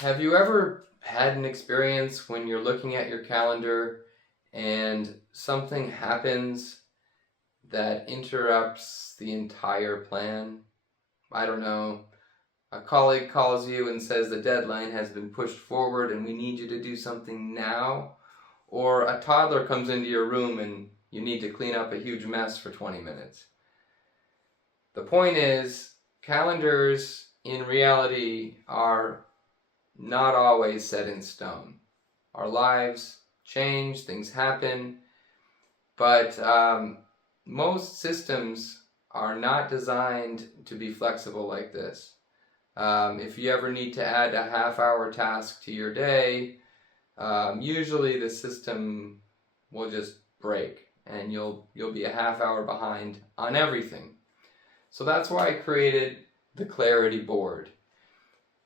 Have you ever had an experience when you're looking at your calendar and something happens that interrupts the entire plan? I don't know. A colleague calls you and says the deadline has been pushed forward and we need you to do something now. Or a toddler comes into your room and you need to clean up a huge mess for 20 minutes. The point is, calendars in reality are not always set in stone. Our lives change, things happen, but most systems are not designed to be flexible like this. If you ever need to add a half-hour task to your day, usually the system will just break and you'll be a half hour behind on everything. So that's why I created the Clarity Board.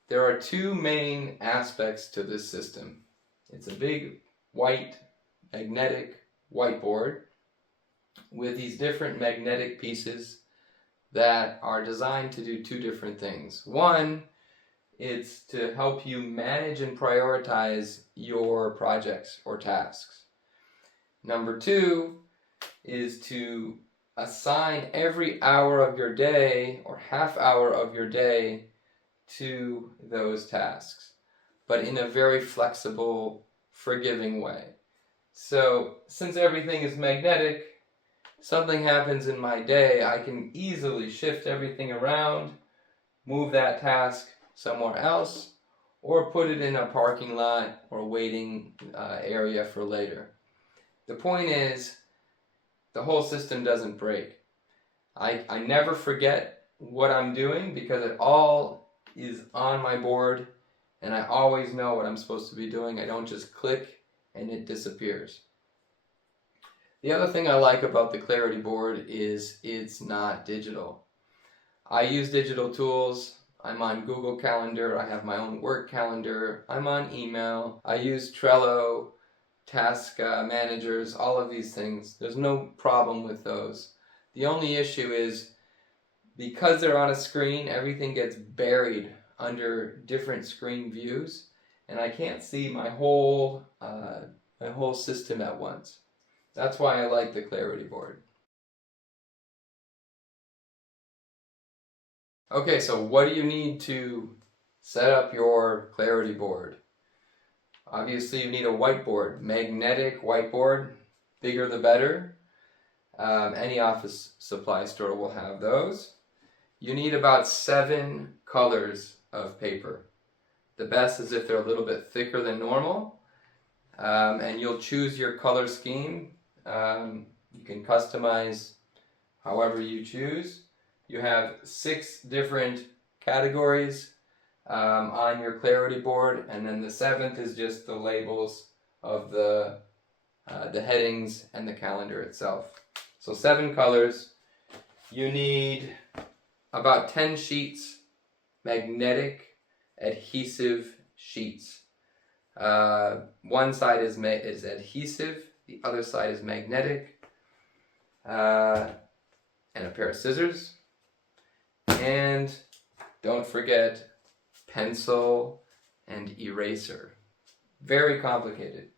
There are two main aspects to this system. It's a big white magnetic whiteboard with these different magnetic pieces that are designed to do two different things. One, it's to help you manage and prioritize your projects or tasks. Number two is to assign every hour of your day or half hour of your day to those tasks, but in a very flexible, forgiving way. So since everything is magnetic, something happens in my day, I can easily shift everything around, move that task somewhere else, or put it in a parking lot or waiting area for later. The point is, the whole system doesn't break. I never forget what I'm doing because it all is on my board and I always know what I'm supposed to be doing. I don't just click and it disappears. The other thing I like about the Clarity Board is it's not digital. I use digital tools. I'm on Google Calendar. I have my own work calendar. I'm on email. I use Trello, task managers, all of these things. There's no problem with those. The only issue is because they're on a screen, everything gets buried under different screen views, and I can't see my whole system at once. That's why I like the Clarity Board. Okay, so what do you need to set up your Clarity Board? Obviously, you need a whiteboard, magnetic whiteboard, bigger the better. Any office supply store will have those. You need about 7 colors of paper. The best is if they're a little bit thicker than normal, and you'll choose your color scheme. You can customize however you choose. You have 6 different categories on your Clarity Board, and then the 7th is just the labels of the headings and the calendar itself. So 7 colors. You need about 10 sheets, magnetic adhesive sheets. One side is adhesive, the other side is magnetic, and a pair of scissors. And don't forget pencil and eraser. Very complicated.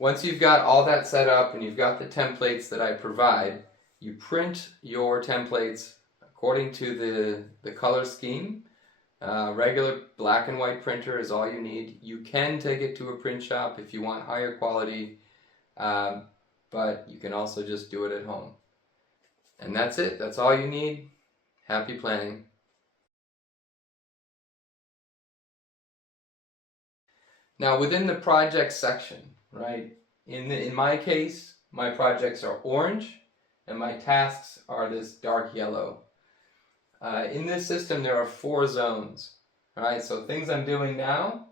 Once you've got all that set up and you've got the templates that I provide, you print your templates according to the color scheme. Regular black and white printer is all you need. You can take it to a print shop if you want higher quality, but you can also just do it at home. And that's it. That's all you need. Happy planning. Now within the project section, right? In my case, my projects are orange and my tasks are this dark yellow. In this system there are 4 zones. Alright, so things I'm doing now,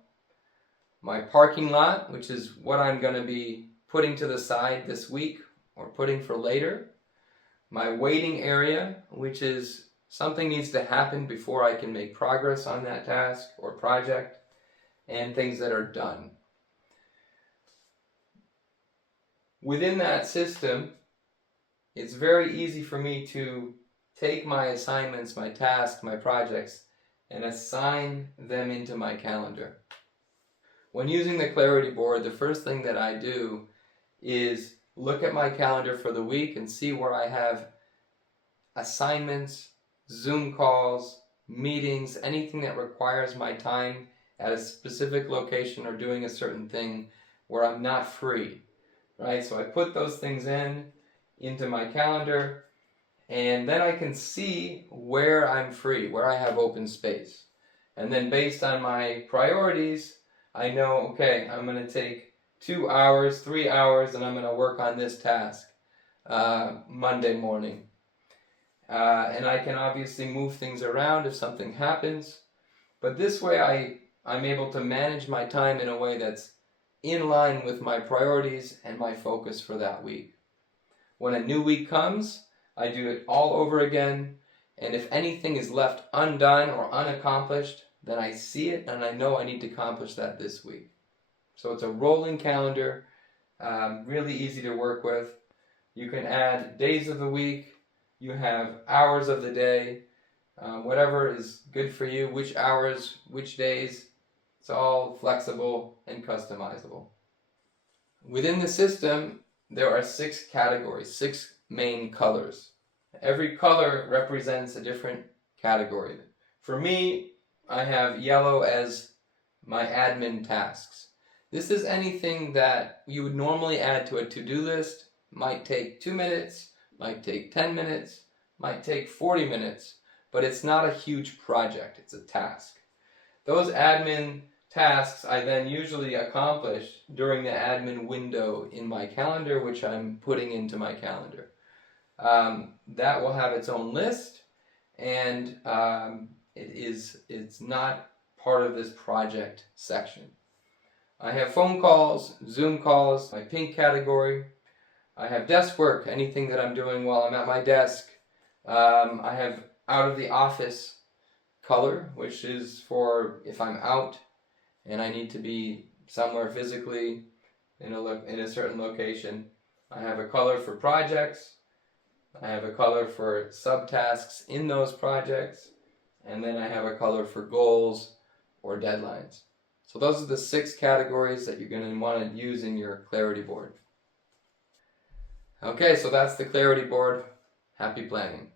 my parking lot, which is what I'm going to be putting to the side this week or putting for later. My waiting area, which is something needs to happen before I can make progress on that task or project, and things that are done. Within that system, it's very easy for me to take my assignments, my tasks, my projects, and assign them into my calendar. When using the Clarity board, the first thing that I do is look at my calendar for the week and see where I have assignments, Zoom calls, meetings, anything that requires my time at a specific location or doing a certain thing where I'm not free, right? So I put those things into my calendar, and then I can see where I'm free, where I have open space. And then based on my priorities, I know, okay, I'm going to take 2 hours, 3 hours, and I'm going to work on this task Monday morning. And I can obviously move things around if something happens. But this way I'm able to manage my time in a way that's in line with my priorities and my focus for that week. When a new week comes, I do it all over again. And if anything is left undone or unaccomplished, then I see it and I know I need to accomplish that this week. So it's a rolling calendar, really easy to work with. You can add days of the week, you have hours of the day, whatever is good for you, which hours, which days. It's all flexible and customizable. Within the system, there are 6 categories, 6 main colors. Every color represents a different category. For me, I have yellow as my admin tasks. This is anything that you would normally add to a to-do list. Might take 2 minutes, might take 10 minutes, might take 40 minutes, but it's not a huge project, it's a task. Those admin tasks I then usually accomplish during the admin window in my calendar, which I'm putting into my calendar. That will have its own list, and it's not part of this project section. I have phone calls, Zoom calls, my pink category. I have desk work, anything that I'm doing while I'm at my desk. I have out of the office color, which is for if I'm out and I need to be somewhere physically in a certain location. I have a color for projects. I have a color for subtasks in those projects. And then I have a color for goals or deadlines. So those are the 6 categories that you're going to want to use in your Clarity board. Okay, so that's the Clarity board. Happy planning.